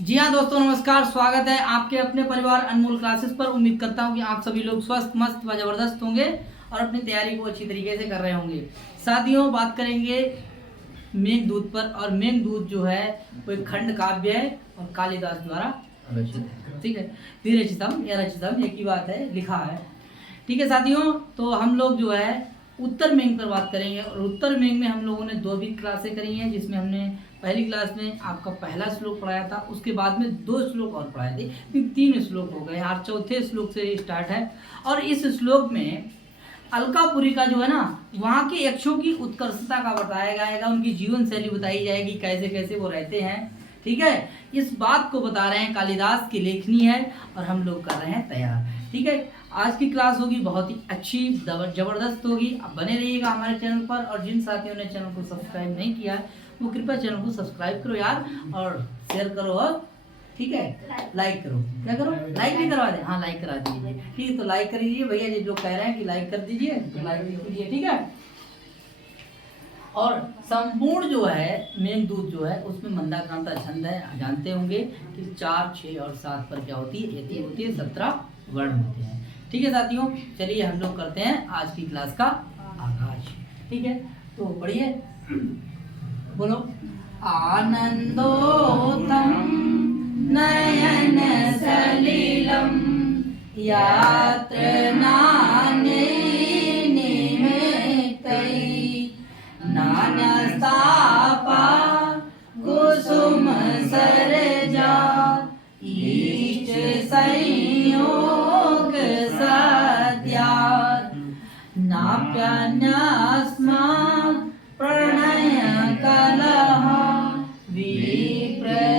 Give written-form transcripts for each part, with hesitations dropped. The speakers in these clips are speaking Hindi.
जी हाँ दोस्तों, नमस्कार। स्वागत है आपके अपने परिवार अनमोल क्लासेस पर। उम्मीद करता हूँ कि आप सभी लोग स्वस्थ, मस्त व जबरदस्त होंगे और अपनी तैयारी को अच्छी तरीके से कर रहे होंगे। साथियों, बात करेंगे मेघदूत पर। और मेघदूत जो है वो एक खंड काव्य है और कालिदास द्वारा रचित है। ठीक है, विरचितम या रचितम एक ही बात है, लिखा है। ठीक है साथियों, तो हम लोग जो है उत्तर मेघ पर बात करेंगे। और उत्तर मेघ में हम लोगों ने 2 भी क्लासें करी हैं, जिसमें हमने पहली क्लास में आपका पहला श्लोक पढ़ाया था, उसके बाद में 2 श्लोक और पढ़ाए थे, 3 श्लोक हो गए। और चौथे श्लोक से स्टार्ट है। और इस श्लोक में अलकापुरी का जो है ना, वहाँ के यक्षों की उत्कर्षता का बताया जाएगा, उनकी जीवन शैली बताई जाएगी, कैसे कैसे वो रहते हैं। ठीक है, इस बात को बता रहे हैं, कालिदास की लेखनी है और हम लोग कर रहे हैं तैयार। ठीक है, आज की क्लास होगी बहुत ही अच्छी, जबरदस्त होगी। अब बने रहिएगा हमारे चैनल पर। और जिन साथियों ने चैनल को सब्सक्राइब नहीं किया है वो कृपया चैनल को सब्सक्राइब करो यार, और शेयर करो। और ठीक है, लाइक करो। क्या करो? लाइक नहीं करवा दे? हाँ, लाइक करा दीजिए। ठीक है, तो लाइक कर दीजिए भैया। जो कह रहे हैं कि लाइक कर दीजिए, तो लाइक कीजिए। ठीक है, और संपूर्ण जो है मेघदूत जो है उसमें मंदाक्रांता छंद है। जानते होंगे कि 4, 6 और 7 पर क्या होती है? यति होती है, 17 वर्ण होते हैं। ठीक है साथियों, चलिए हम लोग करते हैं आज की क्लास का आगाज। ठीक है, तो पढ़िए, बोलो। आनंदोत्तम नयन सलिलम यात्र नान्ये नान्यस्तापा कुसुम सरजा ईश संयोग सद्यात् नाप्यन्यस्मात् प्रणय कलह विप्रयोगोपपत्ति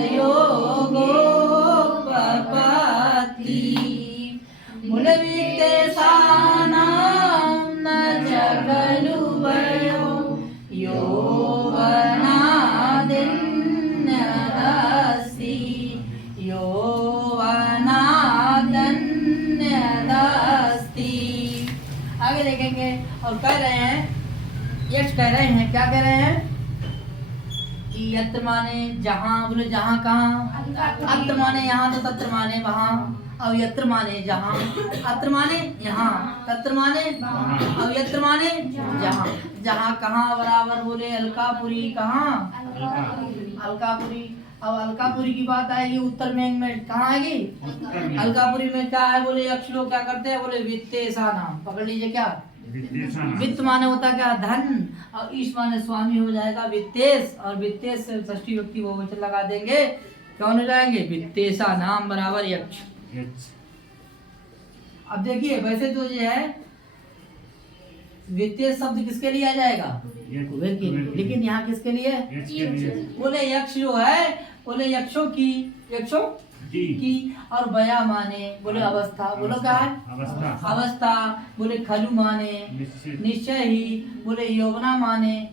मूलवित्तेषाणां न च खलु भयो यौवनादन्यदस्ति यौवनादन्यदस्ति। आगे देखेंगे और कह रहे हैं, यश कह रहे हैं, क्या कह रहे हैं कि यत्र माने जहाँ, बोले जहाँ कहाँ, अत्र माने यहाँ, तो तत्र माने वहाँ। अब यत्र माने जहाँ, अत्र माने यहाँ, तत्र माने, अब यत्र माने जहाँ। जहाँ कहाँ बराबर, बोले अलकापुरी। कहाँ? अलकापुरी। अब अलकापुरी की बात आएगी उत्तर मेघ में, कहाँ आएगी? अलकापुरी में क्या है? बोले यक्ष लोग क्या करते हैं? बोले वित्तेशा नाम। पकड़ लीजिए, क्या वित्त माने होता क्या? धन। और ईश माने स्वामी हो जाएगा वित्तेश, और वित्तेश से षष्ठी व्यक्ति बहुवचन लगा देंगे, कौन हो जाएंगे? वित्तेशा नाम बराबर यक्ष। अब देखिए, वैसे तो ये है वित्तीय शब्द किसके लिए आ जाएगा? कुबेर के लिए। लेकिन यहाँ किसके लिए? बोले यक्ष जो है, बोले यक्षों की, यक्षों की। और बया माने, बोले अवस्था। बोलो क्या है? अवस्था। बोले खलु माने निश्चय ही। बोले यौवना माने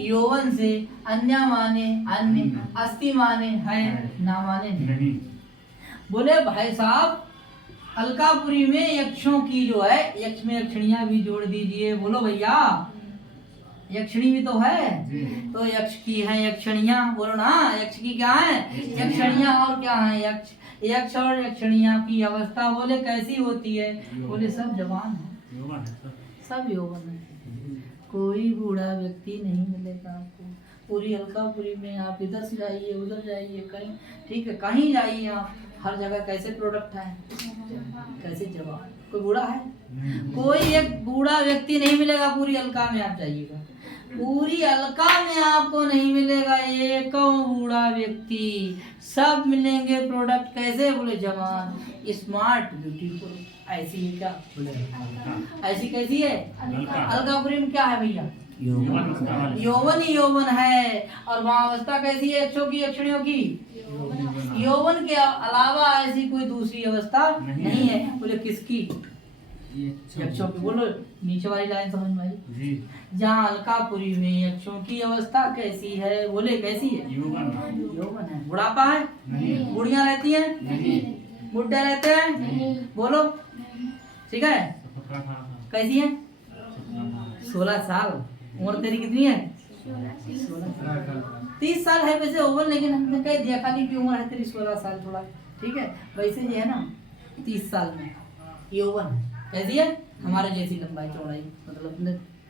यौवन से। अन्य माने अन्य। अस्ति माने है, ना माने नहीं। बोले भाई साहब, अलकापुरी में यक्षों की जो है, यक्ष में यक्षणियां भी जोड़ दीजिए। बोलो भैया, यक्षणी भी तो है, तो यक्ष की है यक्षणियां। बोलो ना, यक्ष की क्या है? यक्षणियां। और क्या है? यक्ष। यक्ष और यक्षणियां की अवस्था बोले कैसी होती है? बोले सब जवान है, सब यौवन है। कोई बूढ़ा व्यक्ति नहीं मिलेगा आपको पूरी अलकापुरी में। आप इधर से जाइए, उधर जाइए, कहीं, ठीक है, कहीं जाइए आप, हर जगह कैसे प्रोडक्ट है, कैसे जवान। कोई बूढ़ा है? कोई एक बूढ़ा व्यक्ति नहीं मिलेगा पूरी अलका में। आप जाइएगा, पूरी अलका में आपको नहीं मिलेगा एक बूढ़ा व्यक्ति। सब मिलेंगे प्रोडक्ट कैसे? बोले जवान, स्मार्ट, ब्यूटीफुल। ऐसी है क्या? बोले ऐसी कैसी है? अलकापुरी में क्या है भैया? यौवन ही यौवन है। और वहाँ अवस्था कैसी है? यक्षों की, यक्षणियों की। यौवन के अलावा ऐसी कोई दूसरी अवस्था नहीं है। बोले किसकी? यक्षों की। बोलो नीचे वाली लाइन समझ में आई? जहाँ अलकापुरी में यक्षों की अवस्था कैसी है? बोले कैसी है? यौवन है। बुढ़ापा है? बुढ़िया रहती है? बुढ़े रहते हैं? बोलो, ठीक है, कैसी है? 16 साल। उम्र तेरी कितनी है? 16 साल। 30 साल है वैसे ओवर, लेकिन हमने कह दिया खाली की उम्र है तेरी 16 साल थोड़ा, ठीक है। वैसे ये है ना 30 साल में ये ओवर कह दिया, हमारे जैसी लंबाई चौड़ाई, मतलब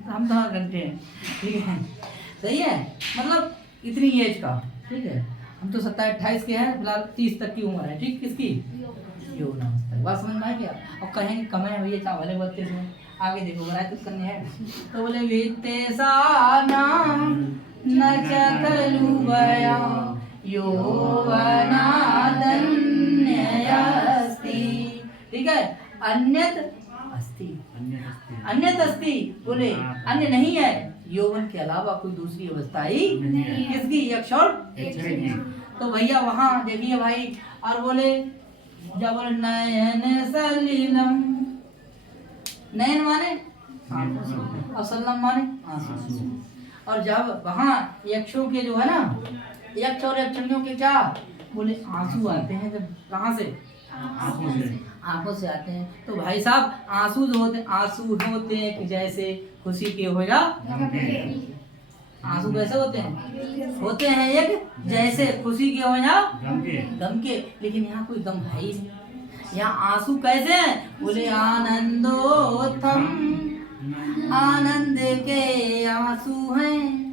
हम 10 घंटे हैं, ठीक है, सही है, मतलब इतनी एज का, ठीक है। हम तो 27-28 के हैं, फिलहाल 30 तक की उम्र है, ठीक, किसकी, योग नमस्ते, बात समझ में आ गया। और कहेंगे कमे है भैया चावल है 32 में, आगे देखो बराय तो करने है, तो बोले वित्तेसा नाम न चकलु भया यौवनादन्यस्ति, ठीक है, अन्यत अस्ति, अन्यत अस्ति, बोले अन्य नहीं है यौवन के अलावा कोई दूसरी अवस्था ही किसकी, यक्ष और, तो भैया वहां देखिए भाई, और बोले जब बोले नयन सलिलम, नयन माने और सलम माने आंसू, और जब वहां यक्षों के जो है ना, यक्ष और यक्षिणियों के क्या बोले आंसू आते हैं, जब कहां से, आंखों से आते हैं, तो भाई साहब आंसू जो होते, आंसू होते हैं कि जैसे खुशी के हो या, आंसू कैसे होते हैं एक जैसे खुशी के हो या गम के, लेकिन यहाँ कोई गम है ही नहीं, यहाँ आंसू कैसे हैं, बोले आनंदोत्थम, आनंद के आंसू हैं।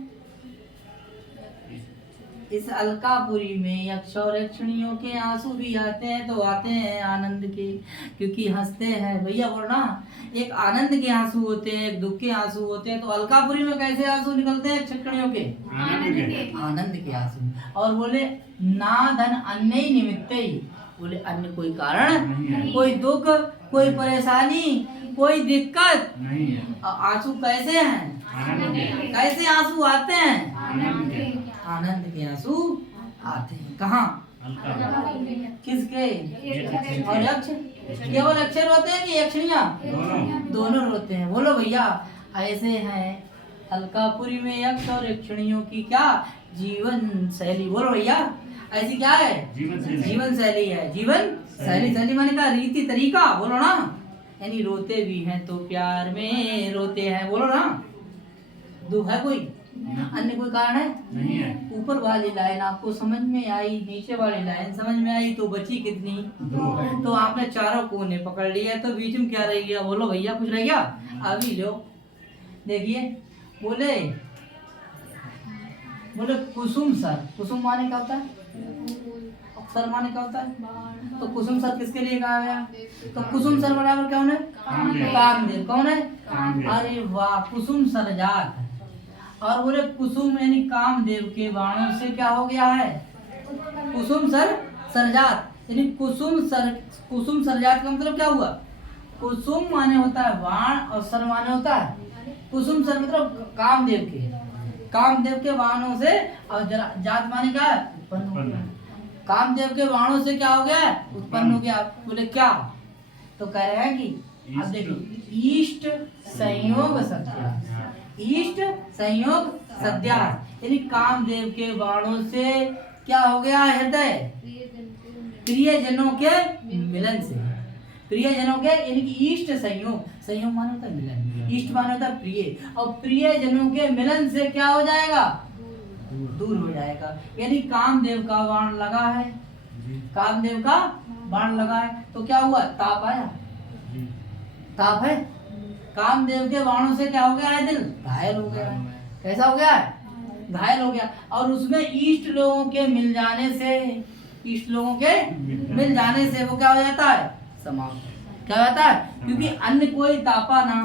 इस अलकापुरी में यक्ष और यक्षिणियों के आंसू भी आते हैं, तो आते हैं आनंद के, क्योंकि हंसते हैं भैया, बोलना एक आनंद के आंसू होते हैं, एक दुख के आंसू होते हैं, तो अलकापुरी में कैसे आंसू निकलते हैं यक्षिणियों के, आनंद के आंसू। और बोले ना धन अन्य ही निमित्त ही, बोले अन्य कोई कारण, कोई दुख, कोई परेशानी, कोई दिक्कत नहीं है, आंसू कैसे हैं, कैसे आंसू आते हैं, आनंद के आंसू आते हैं, कहाँ, किसके, और यक्ष, केवल अक्षर रोते हैं कि यक्षिणियाँ दोनों रोते हैं, बोलो भैया ऐसे हैं अलकापुरी में यक्ष और यक्षिणियों की क्या जीवन शैली, बोलो भैया ऐसी क्या है, जीवन शैली है, जीवन शैली, शैली माने का रीति तरीका, बोलो ना, यानी रोते भी हैं तो प्यार में रोते हैं, बोलो ना, दुख है कोई, अन्य कोई कारण है नहीं है। ऊपर वाली लाइन आपको समझ में आई, नीचे वाली लाइन समझ में आई, तो बची कितनी, तो आपने चारों कोने पकड़ लिया, तो बीच में क्या रह गया, बोलो भैया कुछ रह गया, अभी लो देखिए, बोले कुसुम सर, कुसुम माने क्या होता है, सर माने क्या होता है, तो कुसुम सर किसके लिए कहा गया, तो कुसुम सर बराबर कौन है, कामदेव, कौन है, अरे वाह, कुसुम सरजात, और बोले कुसुम यानी कामदेव के बाणों से क्या हो गया है, कुसुम सरजात, यानी कुसुम सरजात का मतलब क्या हुआ, कुसुम माने होता है बाण और सर माने होता है, कुसुम सर मतलब कामदेव के बाणों से, और जात माने क्या है, उत्पन्न हो गया, कामदेव के बाणों से क्या हो गया, उत्पन्न हो गया, बोले क्या, तो कह रहे हैं कि अब देखिए ईष्ट संयोग सत्यार्थ, ईष्ट संयोग सत्यार्थ, यानी कामदेव के बाणों से क्या हो गया, हृदय प्रियजनों के मिलन से, प्रियजनों के यानी कि ईष्ट संयोग, संयोग माने होता है मिलन, ईष्ट माने होता है प्रिय, और प्रियजनों के मिलन से क्या हो जाएगा, दूर हो जाएगा, यानी कामदेव का बाण लगा है, कामदेव का बाण लगा है, तो क्या हुआ, ताप आया, ताप है, कामदेव के बाणों से क्या हो गया है, दिल घायल हो गया है, कैसा हो गया है, घायल हो गया, और उसमें इष्ट लोगों के मिल जाने से, इष्ट लोगों के मिल जाने से वो क्या हो जाता है, समाप्त, क्या होता है, क्योंकि अन्य कोई तापा ना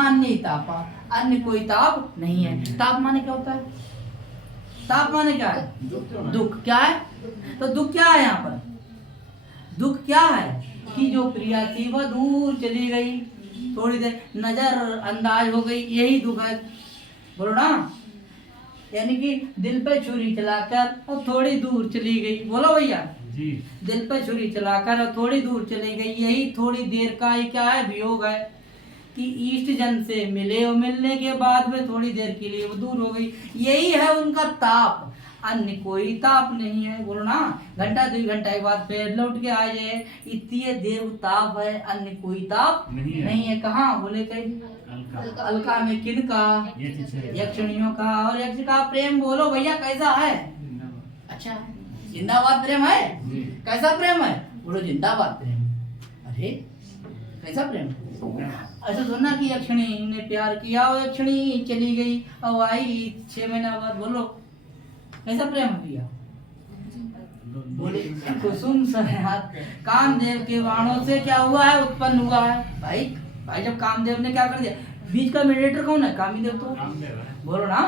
अन्य तापा, अन्य कोई ताप नहीं है, ताप माने क्या होता है, ताप माने क्या है, दुख, क्या है, तो दुख क्या है यहाँ पर, दुख क्या है कि जो प्रिया थी वह दूर चली गई, थोड़ी देर नजर अंदाज हो गई, यही दुख है, बोलो ना, यानी कि दिल पे छुरी चलाकर और थोड़ी दूर चली गई, बोलो भैया जी, दिल पे छुरी चलाकर और थोड़ी दूर चली गई, यही थोड़ी देर का ही क्या है, वियोग है, कि इष्ट जन से मिले और मिलने के बाद में थोड़ी देर के लिए वो दूर हो गई, यही है उनका ताप, अन्य कोई ताप नहीं है, बोलो ना, घंटा 2 घंटा के बाद फिर लौट के आ जाए, इतनी देर ताप है, अन्य कोई ताप नहीं है, कहाँ, बोले कहीं अलका में किनका? यक्षिणियों का। और यक्ष का प्रेम बोलो भैया कैसा है? अच्छा है। जिंदाबाद प्रेम है। कैसा प्रेम है? बोलो जिंदाबाद प्रेम। अरे कैसा प्रेम? ऐसा सुनना कि यक्षिणी ने प्यार किया और यक्षिणी चली गई और आई 6 महीना बाद। बोलो कैसा प्रेम है भैया? बोले कुसुम सनहात कामदेव के बाणों से क्या हुआ है? उत्पन्न हुआ है। भाई जब कामदेव ने क्या कर दिया? बीच का मेडिएटर कौन है? कामदेव तो बोलो ना।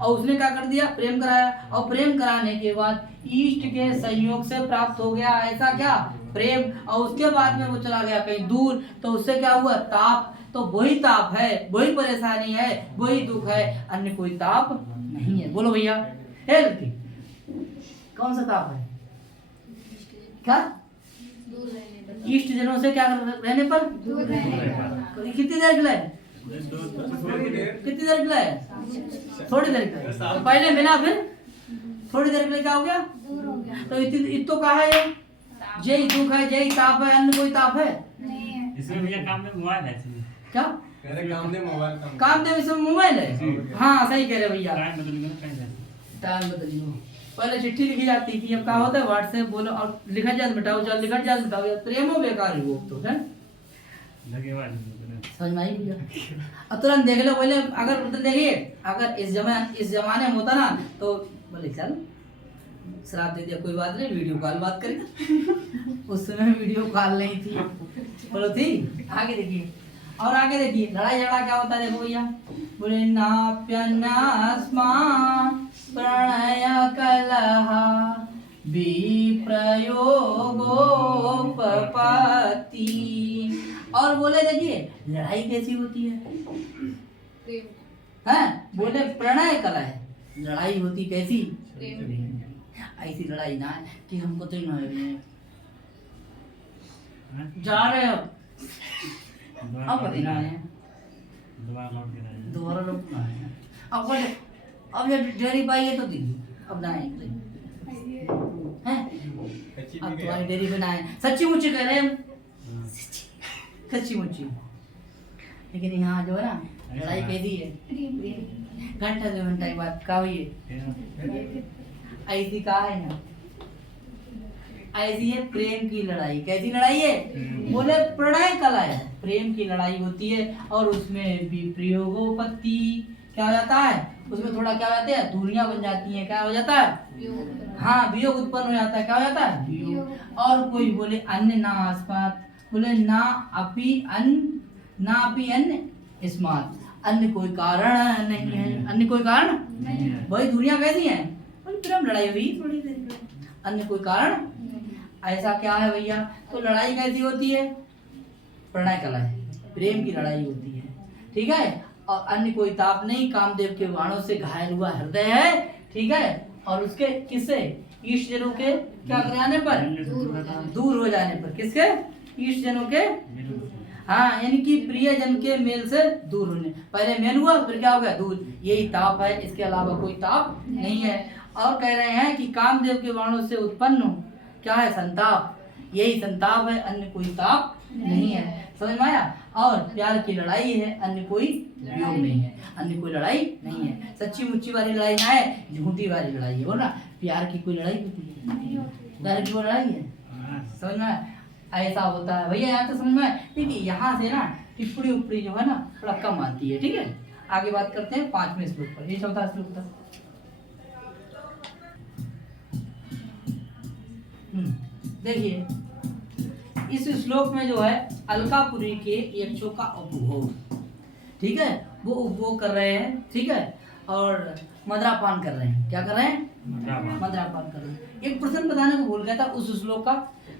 और उसने क्या कर दिया? प्रेम कराया। और प्रेम कराने के बाद इष्ट के संयोग से प्राप्त हो गया ऐसा क्या? प्रेम। और उसके बाद में वो चला गया कहीं दूर, तो उससे क्या हुआ? ताप। तो वही ताप है, वही परेशानी है, वही दुख है, अन्य कोई ताप नहीं है। बोलो भैया हेल्थ कौन सा ताप है? क्या? इष्ट जनों से क्या रहने पर? कितनी देर के लिए? कितनी देर के लिए? थोड़ी देर के लिए। तो पहले मिला फिर थोड़ी देर के लिए क्या हो गया? तो इतो कहा है ये? जय दुख है, जय ताप है, अन्य कोई ताप है? इसमें भैया कामदेव मोबाइल है। क्या? कामदेव इसमें मोबाइल है। हाँ सही कह रहे भैया। टाइम बदली हो। पहले चिट्ठी लिखी जाती थी, अब क्या होता है? व्हाट्सएप बोलो और लिखा जाए मिटाओ, चल लिखा जाए मिटाओ। प्रेमो बेकार है वो तो है। समझ में आई भैया? अब तुरंत देख लो। पहले अगर देखिए, अगर इस जमाने में होता ना तो बोले चल शराब दे दिया कोई बात नहीं, वीडियो कॉल बात करेगा। उस समय वीडियो कॉल नहीं थी। बोलो थी? आगे देखिए, और आगे देखिए लड़ाई झगड़ा क्या होता है। देखो भैया, बोले नाप्यन्नास्मा प्रणय कलह विप्रयोगोपपत्ति। और बोले देखिए लड़ाई कैसी होती है? हैं? बोले प्रणय कला है, लड़ाई होती कैसी? ऐसी लड़ाई ना है कि हमको तो जा रहे हो अब पति ना है, दोबारा लौट ना है। अब ये डेयरी पाई है तो दी, अब ना है अब तुम्हारी डेयरी पे ना है। सच्ची मुच्ची कह रहे हैं, सच्ची मुच्ची। लेकिन यहाँ जो है ना लड़ाई कैसी है? घंटा 2 घंटा के बाद का हुई है? ऐसी कहा है ना, ऐसी है प्रेम की लड़ाई। कैसी लड़ाई है? बोले प्रणय कला है, प्रेम की लड़ाई होती है। और उसमें विप्रयोगोपत्ति क्या हो जाता है? उसमें थोड़ा क्या हो जाता है? दूरियां बन जाती हैं। क्या हो जाता है? हाँ वियोग उत्पन्न हो जाता है। क्या हो जाता है? वियोग। और कोई बोले अन्य ना आसपास, बोले ना अपि अन्य इस्मात, अन्य कोई कारण नहीं है। अन्य कोई कारण नहीं है। वही दूरियां कैसी हैं? प्रेम लड़ाई हुई थोड़ी देर के, अन्य कोई कारण ऐसा क्या है भैया? तो लड़ाई कैसी होती है? प्रणय कला है, प्रेम की लड़ाई होती है। ठीक है। और अन्य कोई ताप नहीं, कामदेव के बाणों से घायल हुआ हृदय है। ठीक है। और उसके किससे? इष्ट जनों के क्या कराने पर? दूर हो जाने पर। किसके? इष्ट जनों के। हाँ यानी कि प्रिय जन के मेल से दूर होने। पहले मेल हुआ फिर क्या हो गया? दूर। यही ताप है, इसके अलावा कोई ताप नहीं है। और कह रहे हैं कि कामदेव के बाणों से उत्पन्न क्या है? संताप। यही संताप है, अन्य कोई ताप नहीं है। समझ में आया? और प्यार की लड़ाई है, अन्य कोई वियोग नहीं है, अन्य कोई लड़ाई नहीं है। सच्ची मुच्ची वाली लड़ाई ना है, झूठी वाली लड़ाई है। बोला प्यार की कोई लड़ाई होती है? प्यार की कोई लड़ाई है? समझ में आया? ऐसा होता है भैया। यहाँ तो समझ में देखिए, यहाँ से ना टिप्पणी उपड़ी जो है ना थोड़ा कम आती है। ठीक है। आगे बात करते हैं 5वें श्लोक पर। ये चौथा श्लोक था। देखिए इस श्लोक में जो है अलकापुरी के यक्षों का उपभोग, ठीक है, वो उपभोग कर रहे हैं। ठीक है। और मदरापान कर रहे हैं। क्या कर रहे हैं? मदरापान कर रहे हैं। एक प्रश्न बताने को भूल गया था उस श्लोक का।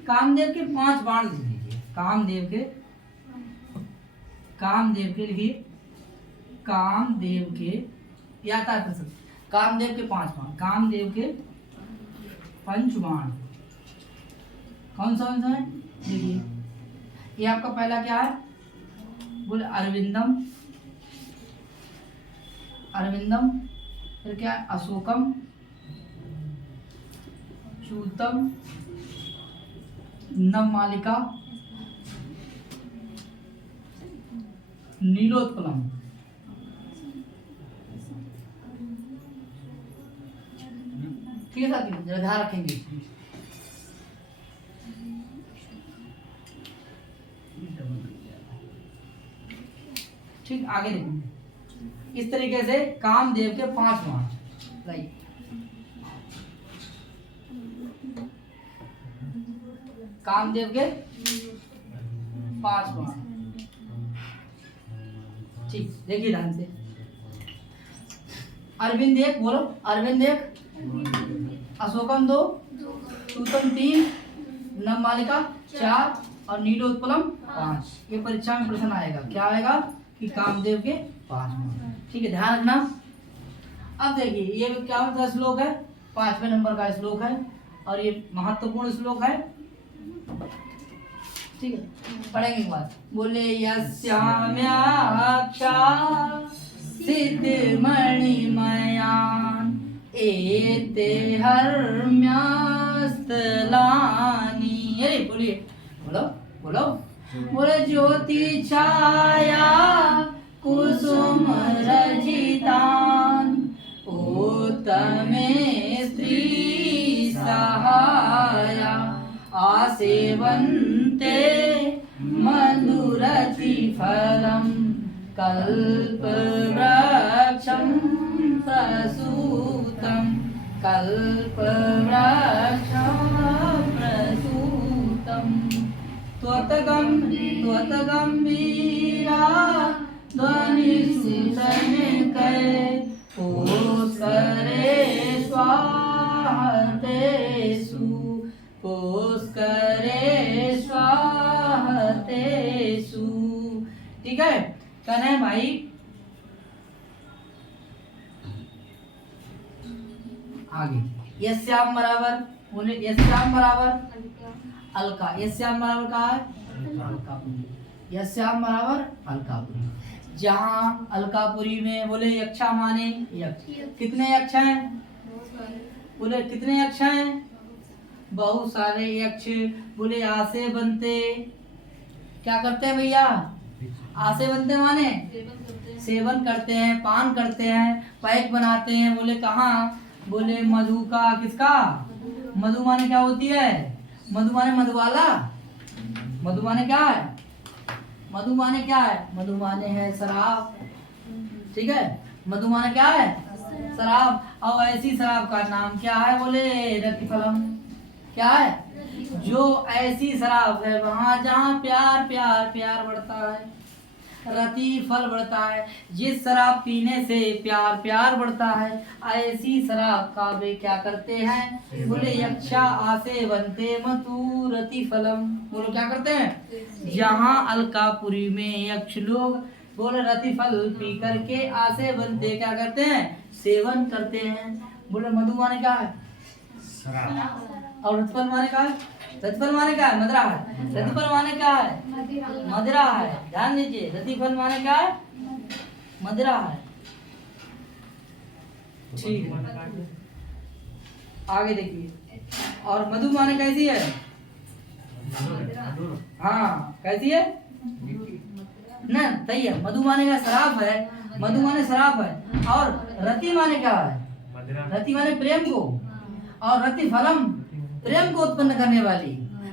कामदेव के 5 बाण लिख लीजिए। कामदेव के लिखिए। कामदेव के आता है प्रश्न। कामदेव के 5 बाण, कामदेव के 5 बाण कौन सा है? देखिए ये आपका पहला क्या है? बोले अरविंदम, फिर क्या है? अशोकम, चूतम, नवमालिका, नीलोत्पलम। ठीक है साथियों, जरा ध्यान रखेंगे। ठीक, आगे देखेंगे। इस तरीके से कामदेव के 5 मान। लाइक कामदेव के 5 मान। ठीक, देखिए ध्यान से। अरविंद 1, बोलो अरविंद 1, अशोकम 2, सूतम 3, नवमालिका 4 और नीलोत्पलम 5। ये परीक्षा में प्रश्न आएगा, क्या आएगा कि कामदेव के 5 मान। ठीक है, ध्यान रखना। अब देखिए ये क्या मतलब श्लोक है, 5वें नंबर का श्लोक है और ये महत्वपूर्ण श्लोक है। ठीक है, पढ़ेंगे एक बार। बोले यस्याम्याक्षा सिद्धमणिमयान एते हर्म्यस्तलानि। अरे बोलिए, बोलो बोलो। बोले ज्योति छाया कुसुम रजितान उत्तमे स्त्री सहाया आसेवन्ते मधुरति फलम कल्पवृक्षं प्रसूतं कल्पवृक्षं प्रसूतं त्वत्गम्भीरा ध्वनिसुसनकै पुष्करे स्वाहतेषु पुष्करे स्वाहतेषु। ठीक है, कहना है भाई आगे। यस्याम बराबर, बोले यस्याम बराबर अलका। यस्याम बराबर कहा है अलकापुरी। यस्याम बराबर अलकापुरी। जहाँ अलकापुरी में बोले यक्षा माने यक्ष। कितने यक्ष हैं? बोले कितने यक्ष हैं? बहुत सारे यक्ष। बोले आसे बनते, क्या करते हैं भैया? आसे बनते माने सेवन करते हैं, पान करते हैं, पैक बनाते हैं। बोले कहाँ? बोले मधु का। किसका? मधु माने क्या होती है? मधु माने मधुवाला। मधु माने क्या है? मधु माने क्या है? मधु माने है शराब। ठीक है, मधु माने क्या है? शराब। और ऐसी शराब का नाम क्या है? बोले रतिफलम। क्या है? जो ऐसी शराब है वहां जहाँ प्यार प्यार प्यार बढ़ता है, रति फल बढ़ता है। जिस शराब पीने से प्यार प्यार बढ़ता है, ऐसी शराब का वे क्या करते हैं? बोले यक्षा आसे बनते मतु रति फलम। बोलो क्या करते हैं? जहाँ अलकापुरी में यक्ष लोग बोले रति फल पी करके आसे बनते क्या करते हैं? सेवन करते हैं। बोले मधु माने क्या है? और रतिफल माने क्या है? रतिफल माने क्या है? मदिरा है। रतिफल माने क्या है? मदिरा है। ध्यान दीजिए, रतिफल माने क्या है? मदिरा है। ठीक है, आगे देखिए। और मधु माने कैसी है? हाँ, कैसी है ना? सही है। मधु माने का शराब है। मधु माने शराब है। और रति माने क्या है? रति माने प्रेम को। और रति फलम प्रेम को उत्पन्न करने वाली,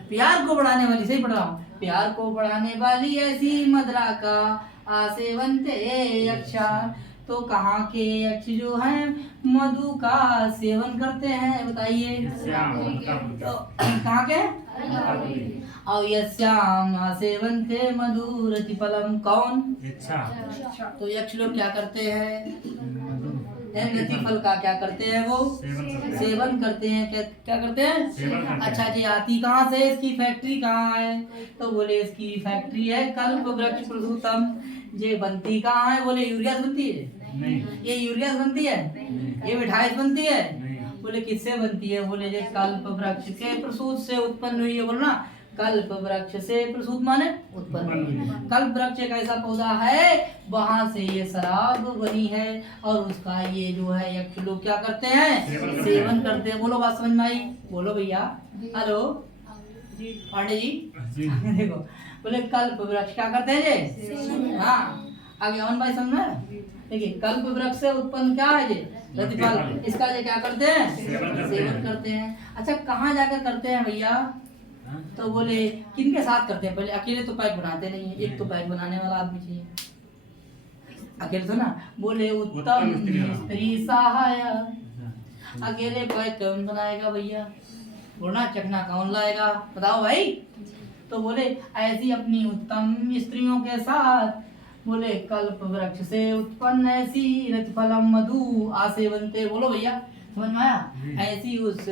प्यार को बढ़ाने वाली। सही पढ़ रहा हूँ। प्यार को बढ़ाने वाली ऐसी मदिरा का आसेवन्ते यक्षा। तो कहाँ के यक्ष जो हैं मधु का सेवन करते हैं? बताइए। तो कहाँ के? और यस्याम आसेवन्ते मधु रतिफलम। कौन? तो यक्ष लोग क्या करते हैं? रति फल का क्या करते हैं? वो सेवन करते हैं। क्या करते हैं? अच्छा जी, आती कहाँ से? इसकी फैक्ट्री कहाँ है? तो बोले इसकी फैक्ट्री है कल्प वृक्ष प्रसूतम। ये बनती कहाँ है? बोले यूरिया बनती है। नहीं। ये यूरिया बनती है? नहीं। ये मिठाई बनती है? नहीं। बोले किससे बनती है? बोले ये कल्प वृक्ष के प्रसूत से उत्पन्न हुई है। बोलो ना, कल्प वृक्ष से प्रसूत माने उत्पन्न हुई है। कल्प वृक्ष एक ऐसा पौधा है वहां से ये शराब बनी है और उसका ये जो है यक्ष लोग क्या करते हैं? सेवन करते हैं। बोलो बात समझ में आई? बोलो भैया। हेलो पांडे जी। देखो, बोले कल्प वृक्ष क्या करते हैं? ये हाँ, आगे अमन भाई समझ में? देखिए कल्प वृक्ष से उत्पन्न क्या है ये प्रतिफल, इसका ये क्या करते हैं सेवन करते हैं। अच्छा कहाँ जाकर करते हैं भैया? तो बोले किनके साथ करते हैं? पहले अकेले तो पैक बनाते नहीं है, एक तो पैक बनाने वाला आदमी चाहिए, अकेले तो ना। बोले उत्तम स्त्री सहायक, अकेले पैक कौन बनाएगा भैया? बोलना चखना कौन लाएगा? बताओ भाई। तो बोले ऐसी अपनी उत्तम स्त्रियों के साथ बोले कल्प वृक्ष से उत्पन्न ऐसी रजफलम मधु आसेवंते। बोलो भैया समझ में आया? ऐसी उस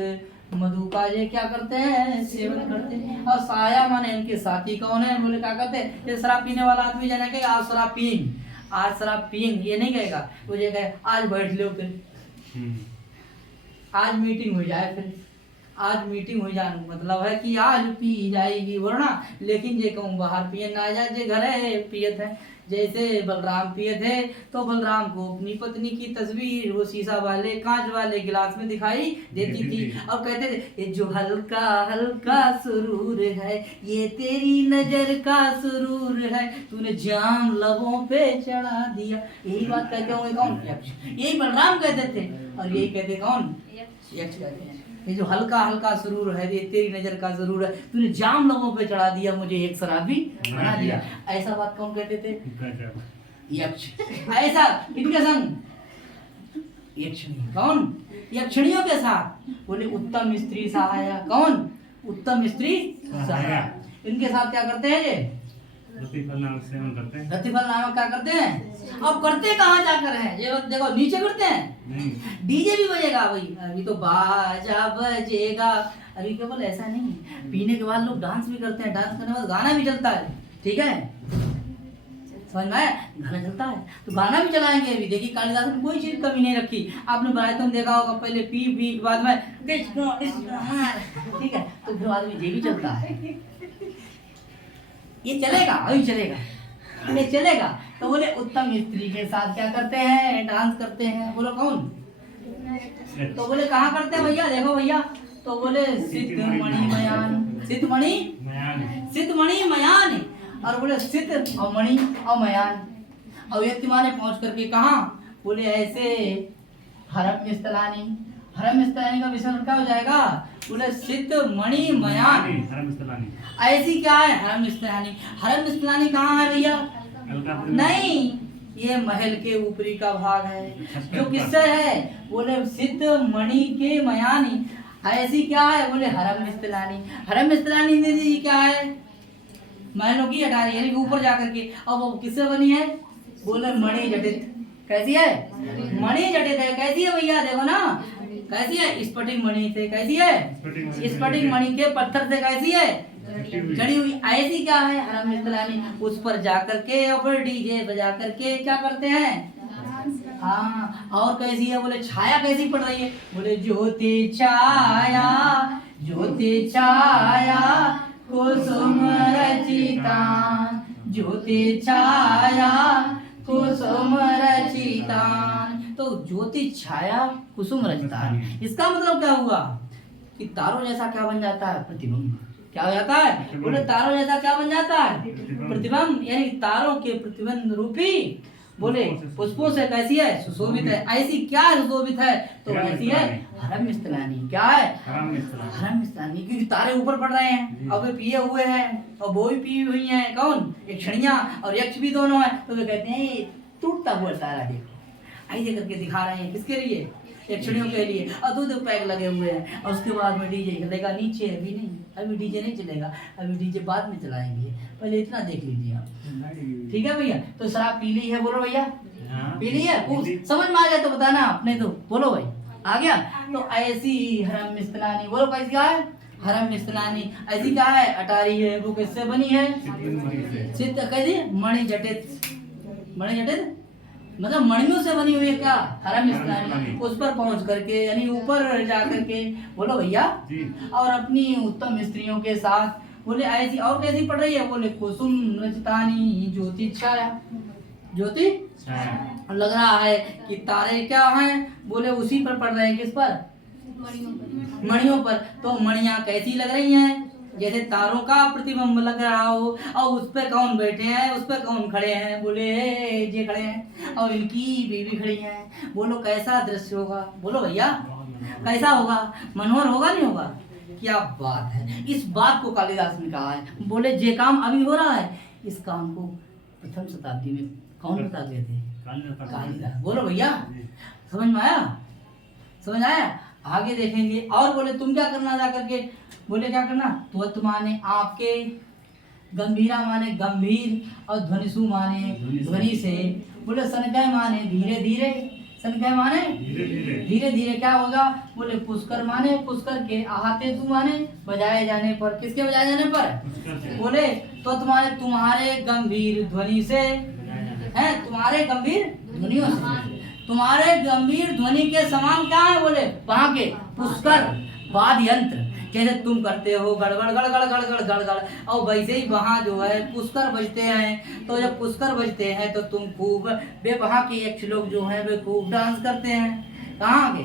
मधु का ये क्या करते हैं सेवन करते हैं। और साया माने इनके साथी कौन है? बोले क्या करते हैं? ये शराब पीने वाला आदमी जाने के आज शराब पियेंगे, आज शराब पियेंगे ये नहीं कहेगा, वो ये कहे आज बैठ लो फिर, आज मीटिंग हो जाए, फिर आज मीटिंग हो जाए मतलब है कि आज पी जाएगी वरना। लेकिन ये कहूँ बाहर पिए ना जाए, जे घर है पियत है। जैसे बलराम पिए थे तो बलराम को अपनी पत्नी की तस्वीर वो शीशा वाले कांच वाले गिलास में दिखाई देती थी और कहते थे ये जो हल्का हल्का सुरूर है ये तेरी नजर का सुरूर है, तूने जाम लबों पे चढ़ा दिया। यही बात कहते होंगे कौन? यक्ष। यही बलराम कहते थे और यही कहते कौन? यक्ष कहते हैं। ये जो हल्का हल्का सुरूर है ये तेरी नजर का जरूर है, तूने जाम लोगों पे चढ़ा दिया, मुझे एक शराबी बना दिया। ऐसा बात कौन कहते थे? यक्ष। ऐसा किनके संग? यक्षिणी। कौन? यक्षिणियों के साथ। बोले उत्तम स्त्री सहायक। कौन? उत्तम स्त्री सहायक। इनके साथ क्या करते हैं ये? रतिफल नामक सेवन करते हैं। रतिफल नामक क्या करते हैं? अब करते कहाँ जाकर हैं? ये देखो नीचे करते हैं, डीजे भी बजेगा भाई, अभी तो बाजा बजेगा। अभी केवल ऐसा नहीं, पीने के बाद लोग डांस भी करते हैं, डांस करने के बाद गाना भी चलता है। ठीक है समझ में आया? गाना चलता है तो गाना भी चलाएंगे अभी। देखिए कालिदास ने कोई चीज कमी नहीं रखी। आपने तुम देखा होगा पहले पी के बाद में ठीक है तो फिर बाद में ये भी चलता है। ये चलेगा अभी चलेगा, ये चलेगा। तो बोले उत्तम स्त्री के साथ क्या करते हैं? डांस करते हैं। बोलो कौन? तो बोले कहाँ करते हैं भैया? देखो भैया तो बोले सिद्धमणि मयान, सिद्धमणि मयान। और बोले सिद्ध और मणि और मयान और व्यक्ति माने पहुंच करके कहाँ? बोले ऐसे हरम स्थलानी। हरम स्थलानी का विषय क्या हो जाएगा? बोले सिद्ध मणि मयान। ऐसी क्या है हरम स्थलानी? हरम स्थलानी कहाँ है भैया? नहीं, ये महल के ऊपरी का भाग है। जो किससे है? बोले सिद्ध मणि के मयानी। ऐसी क्या है? बोले हरम स्थलानी। हरम स्थलानी जी क्या है? महलों की अटारी यानी ऊपर जाकर के। अब वो किससे बनी है? बोले मणि जटित। कैसी है? मणि जटित है। कैसी है भैया? देखो ना कैसी है? स्फटिक मणि से। कैसी है? स्फटिक मणि के पत्थर से। कैसी है? जड़ी हुई। ऐसी क्या है? हरम स्थलानी। उस पर जाकर के और डीजे बजा करके क्या करते हैं? हाँ। और कैसी है? बोले छाया कैसी पड़ रही है? बोले ज्योति छाया, ज्योति छाया कुसुम रचिता, ज्योति छाया कुसुम रचिता। तो ज्योति छाया कुसुम रचिता, इसका मतलब क्या हुआ कि तारों जैसा क्या बन जाता है? प्रतिबिंब। क्या हो जाता है? बोले तारों जैसा क्या बन जाता है? प्रतिबिंब। यानी तारों के प्रतिबिंब रूपी बोले पुष्पों से कैसी है? सुशोभित है। ऐसी क्या सुशोभित है? तो ऐसी है हरम स्थलानी। क्या है? हरम स्थलानी। क्योंकि तारे ऊपर पड़ रहे हैं, अब वे पिए हुए हैं और वो भी पी हुई हैं। कौन? यक्षिणियां और यक्ष भी दोनों हैं। तो वे कहते हैं टूटता हुआ तारा देखो, ऐसे करके दिखा रहे हैं। किसके लिए? यक्षिणियों के लिए। और दूध पैक लगे हुए हैं और उसके बाद में डीजे चलेगा नीचे। अभी नहीं, अभी डीजे नहीं चलेगा, अभी डीजे बाद में चलाएंगे। पहले इतना देख लीजिए आप। ठीक है भैया? तो शराब पी ली है? बोलो भैया पी ली है? समझ में आ गया तो बताना, अपने तो बोलो भाई आ गया। तो ऐसी हरम स्थलानी। बोलो कैसी क्या है? हरम स्थलानी। ऐसी क्या है? अटारी है। वो किससे बनी है? सिद्ध। कैसी? मणि जटित। मणि जटित मतलब मणियों से बनी हुई है। क्या? हरम स्थलानी। उस पर पहुंच करके यानी ऊपर जा करके। बोलो भैया। और अपनी उत्तम स्त्रियों के साथ। बोले ऐसी और कैसी पड़ रही है? बोले कुसुम रचितानी, ज्योति छाया। ज्योति लग रहा है कि तारे क्या हैं? बोले उसी पर पड़ रहे हैं। किस पर? मणियों पर। तो मणियां कैसी लग रही हैं? जैसे तारों का प्रतिबिंब लग रहा हो और उस पे कौन बैठे हैं, उस पे कौन खड़े हैं, बोले ये खड़े हैं और इनकी बीवी खड़ी है। बोलो कैसा दृश्य होगा, बोलो भैया कैसा होगा, मनोहर होगा नहीं होगा? क्या बात है। इस बात को कालिदास ने कहा है। बोले जे काम अभी हो रहा है, इस काम को प्रथम शताब्दी में कौन बता गए थे? कालिदास। बोलो भैया समझ में आया, समझ आया? आगे देखेंगे। और बोले तुम क्या करना जा करके, बोले क्या करना, त्वत् माने आपके, गंभीरा माने गंभीर और ध्वनिसु माने ध्वनि से, बोले सनकय माने धीरे धीरे, सनकय माने धीरे धीरे क्या होगा, बोले पुष्कर माने पुष्कर के, आहाते तू माने बजाए जाने पर, किसके बजाए जाने पर, बोले त्वत् माने तुम्हारे गंभीर ध्वनि से, है तुम्हारे गंभीर ध्वनियों से, तुम्हारे गंभीर ध्वनि के समान क्या है, बोले वहां के पुष्कर वाद्य यंत्र, जैसे तुम करते हो गड़गड़ गड़गड़ गड़गड़ गड़गड़, और वैसे ही वहाँ जो है पुष्कर बजते हैं। तो जब पुष्कर बजते हैं तो तुम खूब, वे वहाँ के यक्ष लोग जो हैं वे खूब डांस करते हैं। कहाँ के?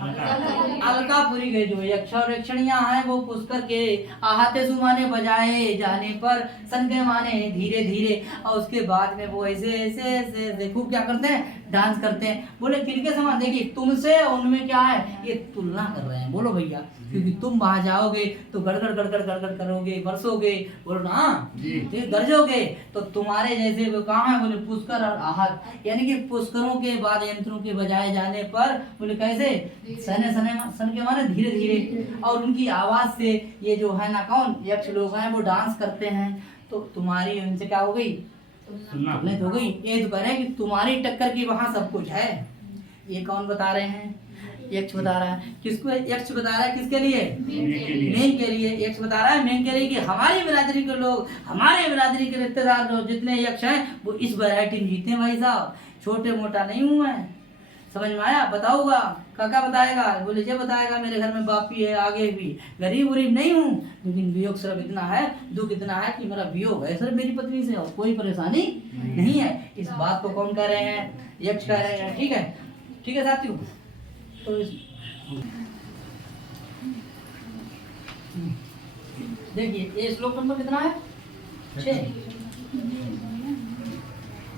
अलकापुरी के जो यक्ष और यक्षणियां हैं वो पुष्कर के आहाते सुमाने बजाए जाने पर, सनके माने धीरे धीरे, और उसके बाद में वो ऐसे ऐसे ऐसे देखो क्या करते हैं, डांस करते हैं। बोले किनके समान, देखिए तुमसे उनमें क्या है, ये तुलना कर रहे हैं। बोलो भैया, क्योंकि तुम वहां जाओगे तो गड़गड़ गड़गड़ गड़गड़ करोगे, बरसोगे, बोलो ना ठीक, गरजोगे, तो तुम्हारे जैसे वो कहाँ है, बोले पुष्कर और आहत, यानी कि पुष्करों के बाद यंत्रों के बजाए जाने पर, बोले कैसे, सने सने सन के माने धीरे धीरे, और उनकी आवाज से ये जो है ना कौन यक्ष लोग हैं वो डांस करते हैं। तो तुम्हारी उनसे क्या हो गई, तुलना हो गई। ये तो कह रहे हैं कि तुम्हारी टक्कर की वहां सब कुछ है। ये कौन बता रहे हैं, यक्ष बता रहा है। किसको यक्ष बता रहा है, किसके लिए, मेघ के लिए यक्ष बता रहा है, मेघ के लिए, कि हमारी बिरादरी के लोग, हमारे बिरादरी के रिश्तेदार लोग जितने यक्ष हैं वो इस वैरायटी में जीते हैं भाई साहब, छोटे मोटा नहीं हूँ मैं। समझ में आया? बताऊंगा, काका बताएगा, बोले ये बताएगा मेरे घर में बापी है, आगे भी गरीब उरीब नहीं हूँ, लेकिन वियोग सिर्फ इतना है, दुख इतना है कि मेरा वियोग है सिर्फ मेरी पत्नी से, और कोई परेशानी नहीं है। इस बात को कौन कह रहे हैं, यक्ष कह रहे हैं। ठीक है, ठीक है साथियों। तो देखिए ये श्लोक नंबर कितना है, 6।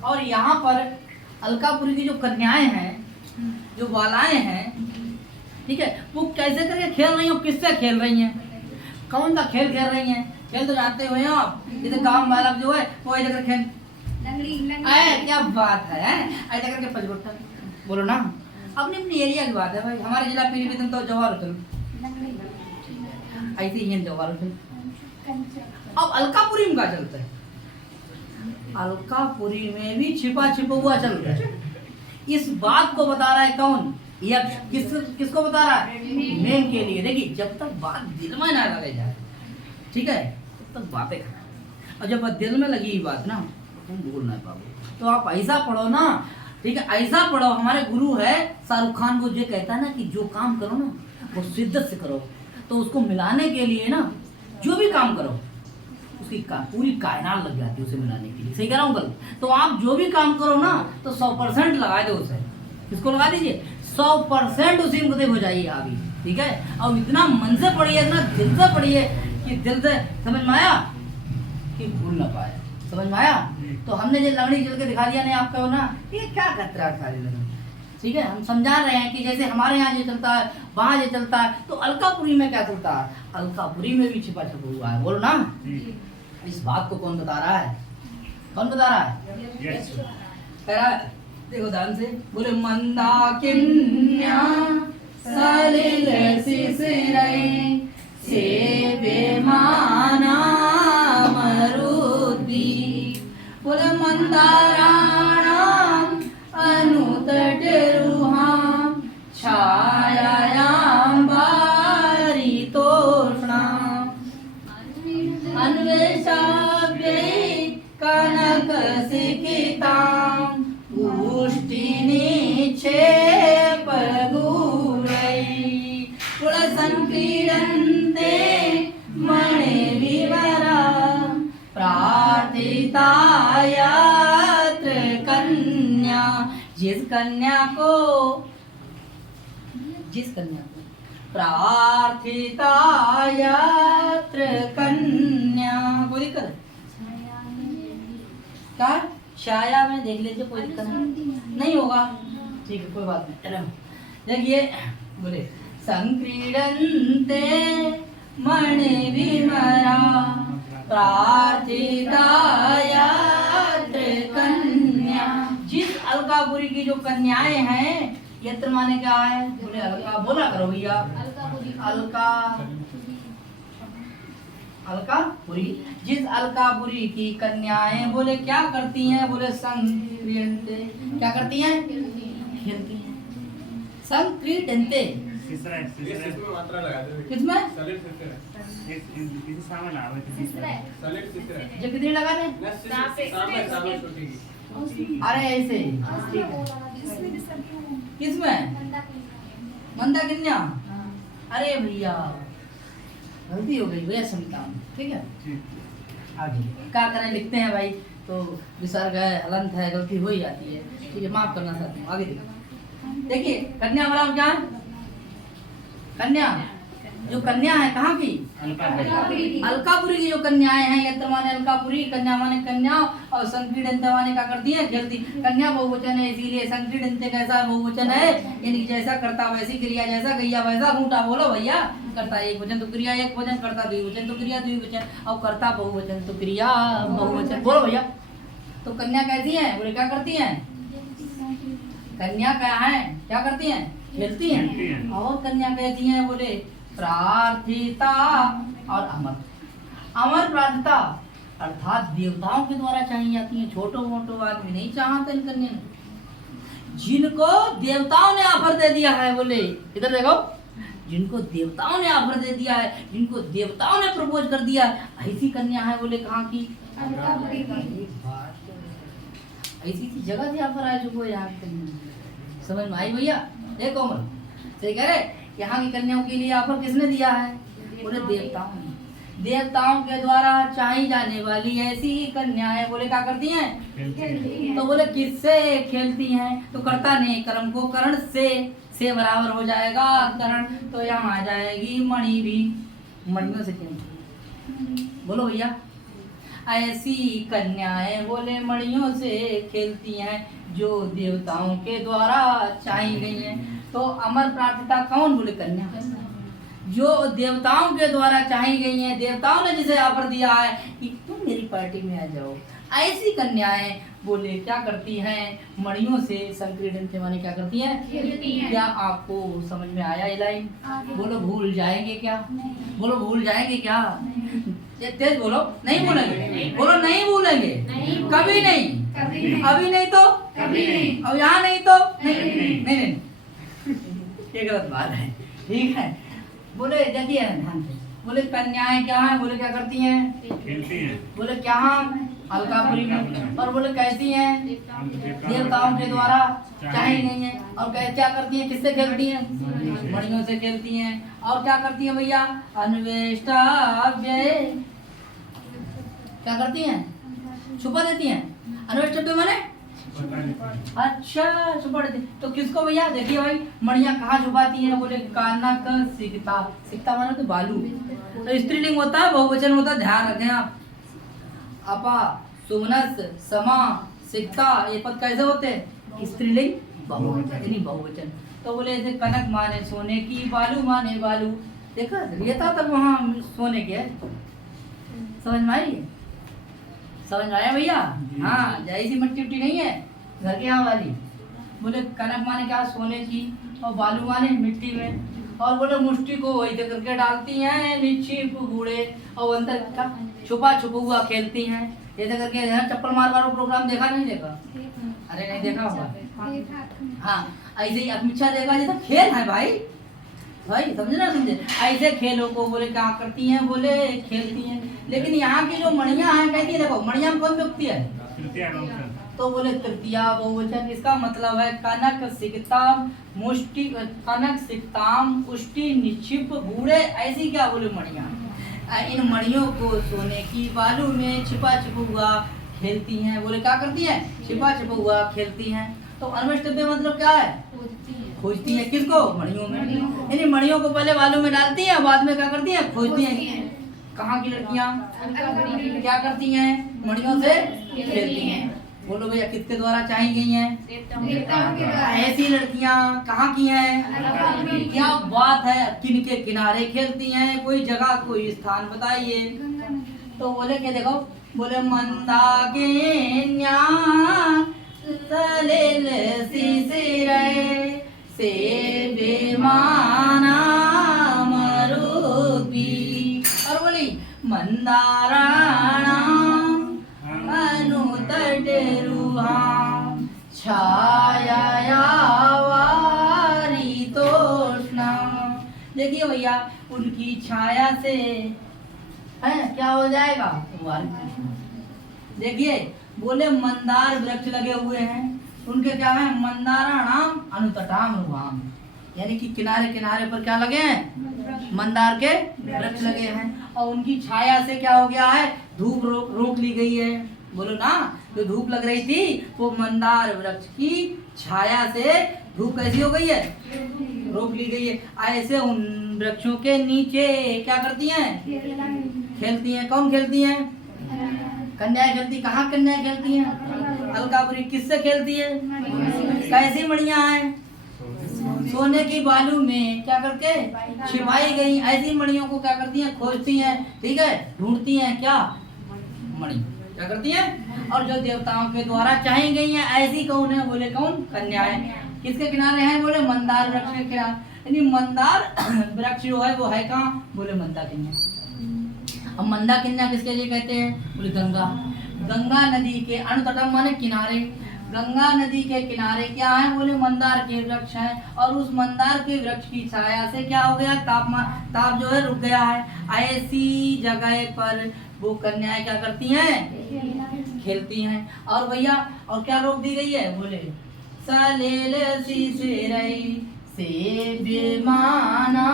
और यहाँ पर अलकापुरी की जो कन्याएं हैं, जो बालाएं हैं, ठीक है, वो कैसे करके खेल रही हैं, किससे खेल रही हैं, कौन सा खेल खेल रही हैं? खेल तो जानते हुए आप, जैसे गांव बालक जो है वो ऐसे करके खेल, क्या बात है, ऐसे करके पचगुट्टा, बोलो ना, अपनी अपनी एरिया की बात है भाई। हमारे जिला पीलीभीत में तो जवाहर होटल ऐसे ही है, जवाहर होटल। अब अलकापुरी में क्या चलता है, अलकापुरी में भी छिपा हुआ चल रहा है। इस बात को बता रहा है कौन, यक्ष। किसको बता रहा है, मेघ के लिए। देखिए जब तक बात दिल में ना लगे जाए, ठीक है, तब तक बातें खराब, और जब दिल में लगी बात ना तुम भूल ना पाओगे। तो आप ऐसा पढ़ो ना, ठीक है, ऐसा पढ़ो। हमारे गुरु है शाहरुख खान, वो ये कहता है ना कि जो काम करो ना वो शिद्दत से करो। तो उसको मिलाने के लिए ना जो भी काम करो उसकी पूरी कायनात लग जाती है उसे मिलाने के लिए। सही कह रहा हूँ गलत? तो आप जो भी काम करो ना तो 100% लगा दो उसे। किसको लगा दीजिए, 100% उसी में हो जाइए आप ही, ठीक है। और इतना मन से पढ़िए, इतना दिल से पढ़िए कि दिल से समझ में आया कि भूल ना पाए। समझ में आया? तो हमने जो लंगड़ी चल के दिखा दिया नहीं आपको ना, ये क्या खतरा खा रही, ठीक है। हम समझा रहे हैं कि जैसे हमारे यहाँ जो चलता है वहाँ जो चलता है, तो अलकापुरी में क्या चलता है, अलकापुरी में भी छिपा हुआ है। बोलो ना, इस बात को कौन बता रहा है, कौन बता रहा है, कह रहा है, देखो ध्यान से, बोले मंदाकिन्या सलिल शिशिरै सेव्यमाना मरुद्भिः, बोले मंदाराणां अनुतटरुहां छायायां वारितोष्णां अन्वेषाभ्यै कनकसिकितां पुष्टिनिक्षेपगूढैः, पुलसंक्रीडन्ते मणिविवरा प्रार्थिता यत्र कन्या। जिस कन्या को प्रार्थिता यत्र कन्या। कोई दिक्कत है क्या? छाया में देख लीजिए, कोई दिक्कत नहीं होगा, ठीक है, कोई बात नहीं। चलो देखिए, बोले संक्रीडन्ते मणिविमरा प्रार्थिता यत्र कन्या। जिस अलकापुरी की जो कन्याएं हैं, यत्र माने क्या है? बोले अलका, बोला करो भैया, अलकापुरी। जिस अलकापुरी की कन्याएं बोले क्या करती हैं? बोले संक्रीडन्ते, क्या करती हैं? खेलती हैं। संक्रीडन्ते किसमें मात्रा लगा दे? किसमें? किसी सामने ला रहे थे। जो कितनी लगा दे? अरे ऐसे किसमें? मंदा कन्या। अरे भैया गलती हो गई भैया, समिता में, ठीक है। आगे क्या करें, लिखते हैं भाई, तो विसर्ग है, हलंत है, गलती हो ही जाती है, ठीक है, माफ करना चाहते हैं। आगे देखिए, कन्या वाला क्या है? कन्या, जो कन्या है कहाँ की? अलकापुरी की जो कन्याएं हैं, यत्र माने अलकापुरी, कन्या माने कन्या, और संक्रीडन्ते माने क्या करती है? खेलती। कन्या बहुवचन है, इसीलिए संक्रीडन्ते कैसा बहुवचन है? यानी जैसा करता वैसी क्रिया, जैसा गैया वैसा घूंटा। बोलो भैया, करता एक वचन तो क्रिया एक वचन, करता द्विवचन तो क्रिया द्विवचन, और करता बहुवचन तो क्रिया बहुवचन। बोलो भैया, तो कन्या कैसी है? बोले क्या करती है? कन्या क्या है? क्या करती है? खेलती हैं। और कन्या कैसी है? बोले प्रार्थिता और अमर। अमर प्रार्थिता अर्थात देवताओं के द्वारा चाहिए जाती हैं। छोटो मोटो आदमी नहीं चाहते इन कन्या, जिनको देवताओं ने ऑफर दे दिया है। बोले इधर देखो, जिनको देवताओं ने ऑफर दे दिया है, जिनको देवताओं ने प्रपोज कर दिया, ऐसी कन्या है। बोले कहाँ की? ऐसी सी जगह से ऑफर आया जो यहाँ समझ में आई भैया? देखो मन सही कह रहे, यहाँ की कन्याओं के लिए ऑफर किसने दिया है? बोले देवताओं ने। देवताओं के द्वारा चाही जाने वाली ऐसी ही कन्याएं बोले क्या करती हैं? तो बोले किससे खेलती हैं? तो कर्ता ने कर्म को करण से बराबर हो जाएगा करण, तो यहाँ आ जाएगी मणि भी, मणियों से खेलती। बोलो भैया, ऐसी कन्याएं बोले मणियों से खेलती हैं जो देवताओं के द्वारा चाही गई हैं। तो अमर प्रार्थिता कौन? बोले कन्या, जो देवताओं के द्वारा चाही गई हैं, देवताओं ने जिसे ऑफर दिया है कि तुम मेरी पार्टी में आ जाओ, ऐसी कन्याएं बोले क्या करती हैं? मणियों से संक्रीडन्ते माने क्या करती हैं? खेलती हैं। क्या आपको समझ में आया ये लाइन? बोलो भूल जाएंगे क्या? बोलो भूल जाएंगे क्या? तेज बोलो, नहीं भूलेंगे। बोलो नहीं भूलेंगे, कभी नहीं, अभी नहीं तो कभी नहीं, और यहाँ नहीं तो नहीं। ये गलत बात है, ठीक है। बोले देखिए ध्यान से, बोले कन्याएं क्या है? बोले क्या करती हैं? खेलती हैं। बोले क्या? अलकापुरी में। और बोले कैसी हैं? देवताओं के द्वारा चाही गई हैं। और क्या करती हैं? किससे खेलती हैं? मणियों से खेलती हैं। और क्या करती हैं भैया? अन्वेष्टाव्य, क्या करती हैं? छुपा देती हैं। अन्वेष्टाव्य माने अच्छा छुपा देती। तो किसको भैया? देखिए भाई, मणियां कहाँ छुपाती हैं? बोले कानक सिकता। सिकता माने तो बालू, तो स्त्रीलिंग होता है, बहुवचन होता है, ध्यान रखें आप। अपा, सुमनस, समा, सिकता, ये पद कैसे होते हैं? स्त्रीलिंग बहुवचन, यानी बहुवचन। तो बोले ऐसे कनक माने सोने की, बालू माने बालू। देखा रेता तक वहाँ सोने के है। समझ में आई? समझ में आया भैया? हाँ, जैसी मिट्टी उट्टी नहीं है घर के यहाँ वाली। बोले कनक माने क्या? सोने की, और बालू माने मिट्टी में। और बोले मुष्टि को वही करके डालती हैं निक्षिप बूढ़े, और अंदर का छुपा हुआ खेलती हैं। ऐसे करके यहाँ चप्पल मार मारो प्रोग्राम देखा नहीं? देखा? अरे नहीं देखा होगा। हाँ, ऐसे ही अमिच्छा देखा जैसा खेल है भाई, भाई समझे ना? समझे? ऐसे खेलों को बोले क्या करती हैं? बोले खेलती हैं। लेकिन यहाँ की जो मणियां हैं कहती है, देखो मणियां में कौन व्यक्ति है? तो बोले तृतीया बहुवचन। इसका मतलब है कनक सिकताम मुष्टि, कनक सिकताम उष्टि निक्षिप बूढ़े, ऐसी क्या बोले मणियां। इन मणियों को सोने की बालू में छिपा हुआ खेलती हैं। बोले क्या करती हैं? छिपा हुआ खेलती हैं। तो अन्वेष्टव्य मतलब क्या है? खोजती है किसको? मणियों में। यानी मणियों को पहले बालू में डालती है, बाद में क्या करती है? खोजती है। कहाँ की लड़कियाँ क्या करती हैं? मणियों से खेलती हैं। बोलो भैया किसके द्वारा चाही गई हैं? ऐसी लड़कियाँ कहाँ की हैं? क्या बात है, किनके किनारे खेलती हैं? कोई जगह कोई स्थान बताइए। तो बोले क्या, देखो बोले मंदाकिन्या सलिल शिशिरे सेव्यमाना मरुद्भिः। और बोली मंदाराणां अनुतटरुहां छायाया वारितोष्णा। देखिए भैया उनकी छाया से है क्या हो जाएगा? देखिए बोले मंदार वृक्ष लगे हुए हैं, उनके क्या है? मंदारा नाम अनुतटाम रुहाम, यानी कि किनारे किनारे पर क्या लगे हैं? मंदार के वृक्ष लगे हैं। और उनकी छाया से क्या हो गया है? धूप रोक ली गई है। बोलो ना, जो धूप लग रही थी वो मंदार वृक्ष की छाया से धूप कैसी हो गई है? रोक ली गई है। ऐसे उन वृक्षों के नीचे क्या करती हैं? खेलती हैं। कौन खेलती हैं? कन्याएं खेलती। कहाँ कन्याएं खेलती हैं? अलकापुरी। किससे खेलती है? कैसी मणियां हैं? सोने की बालू में क्या करके छिपाई गई ऐसी मणियों को क्या करती हैं? खोजती हैं, ठीक है, ढूंढती हैं। क्या? मणि क्या करती हैं? और जो देवताओं के द्वारा चाही गई हैं ऐसी कौन है? बोले कौन? कन्याएं। किसके किनारे हैं? बोले मंदार वृक्ष के किनारे। यानी मंदार वृक्ष जो है वो है कहाँ? बोले मंदाकिन्या। अब मंदाकिन्या किसके लिए कहते हैं? बोले गंगा। गंगा नदी के अनुतटम माने किनारे। गंगा नदी के किनारे क्या है? बोले मंदार के वृक्ष हैं। और उस मंदार के वृक्ष की छाया से क्या हो गया? ताप जो है रुक गया है। ऐसी जगह पर वो कन्याएं क्या करती हैं? खेलती हैं। और भैया और क्या रोक दी गई है? बोले सलिल शिशिरे सेव्यमाना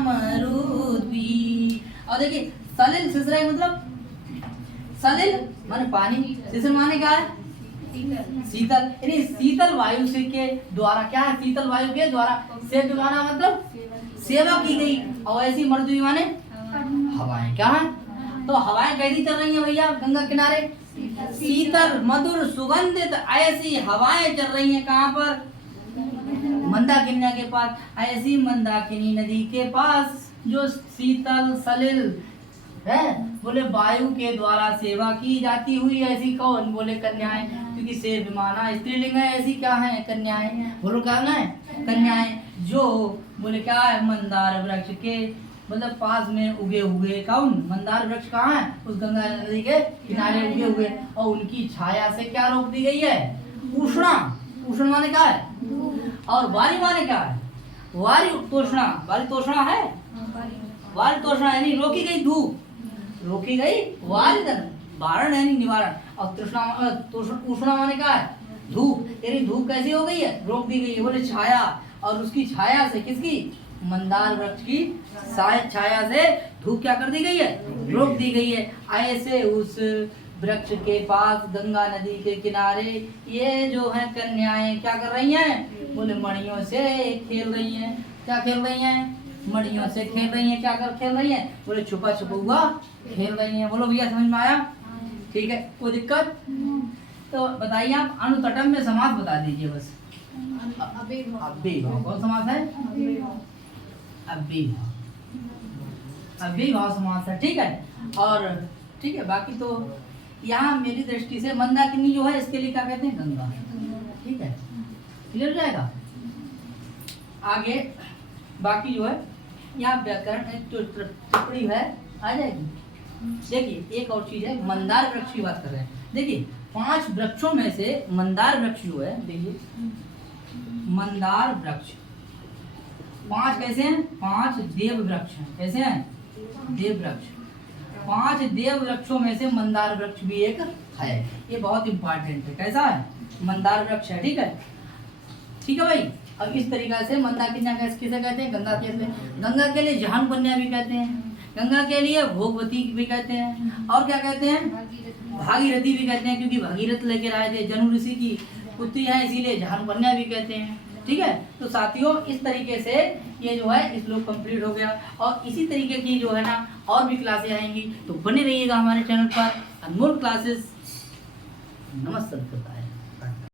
मरुद्भिः। और देखिए सलिल शिशिरे मतलब सलिल माने पानी, शिशिर माने क्या है? शीतल। यानी शीतल वायु से के द्वारा क्या है? शीतल वायु के द्वारा सेव्यमाना मतलब सेवा की गई। और ऐसी मरुद्भिः माने हवाएं। क्या है? तो हवाएं कैसी चल रही हैं भैया गंगा किनारे? शीतल मधुर सुगंधित ऐसी हवाएं चल रही हैं। कहाँ पर? मंदाकिन्या के पास। ऐसी मंदाकिनी नदी के पास जो शीतल सलिल है, बोले वायु के द्वारा सेवा की जाती हुई ऐसी कौन? बोले कन्याएं। क्योंकि सेव्यमाना स्त्रीलिंग है, ऐसी क्या है? कन्याएं। बोलो क्या है? कन्याएं। जो बोले क्या है? मंदार वृक्ष के मतलब पास में उगे हुए। कौन? मंदार वृक्ष कहाँ है? उस गंगा नदी के किनारे उगे हुए। और उनकी छाया से क्या रोक दी गई है? उष्णा। उष्ण माने क्या है? और वारी माने क्या है? वारी तोषणा। वारी तोषणा है? वारी तोषणा यानी रोकी गई धूप, रोकी गई वारी वारण यानी निवारण। और तृष्णा उष्णा माने क्या है? धूप। यानी धूप कैसी हो गई है? रोक दी गई है। बोले छाया। और उसकी छाया से किसकी? मंदार वृक्ष की छाया से धूप क्या कर दी गई है? रोक दी गई है। ऐसे उस वृक्ष के पास गंगा नदी के किनारे ये जो है कन्याएं क्या कर रही हैं? बोले मणियों से खेल रही हैं। क्या खेल रही हैं? मणियों से खेल रही हैं। क्या कर खेल रही हैं? बोले छुपा छुपा खेल रही हैं। बोलो भैया समझ में आया? ठीक है, कोई दिक्कत? तो बताइए आप अनुतटम में समास बता दीजिए बस। अव्ययीभाव कौन समास है? अव्ययीभाव। अव्ययीभाव समास है, ठीक है। और ठीक है, बाकी तो यहाँ मेरी दृष्टि से मंदाकिनी जो है इसके लिए क्या कहते हैं? गंगा। ठीक है, क्लियर हो जाएगा। आगे बाकी जो है यहाँ व्याकरण जो टिप्पणी है आ जाएगी। देखिए एक और चीज है, मंदार वृक्ष की बात कर रहे हैं। देखिए 5 वृक्षों में से मंदार वृक्ष जो है, देखिए मंदार वृक्ष 5 कैसे हैं? 5 देव वृक्ष हैं। कैसे हैं? देव वृक्ष। 5 देव वृक्षों में से मंदार वृक्ष भी एक है। ये बहुत इंपॉर्टेंट है। कैसा है? मंदार वृक्ष है। ठीक है, ठीक है भाई। अब इस तरीका से मंदाकिन्या किसे कहते हैं? गंगा कहते हैं। गंगा के लिए जहान कन्या भी कहते हैं, गंगा के लिए भोगवती भी कहते हैं, और क्या कहते हैं? भागीरथी भी कहते हैं, क्योंकि भागीरथ लेकर आए थे, जनु ऋषि की पुत्री है इसीलिए जहान कन्या भी कहते हैं। ठीक है। तो साथियों इस तरीके से ये जो है श्लोक कंप्लीट हो गया, और इसी तरीके की जो है ना और भी क्लासें आएंगी, तो बने रहिएगा हमारे चैनल पर। अनमोल क्लासेस। नमस्ते।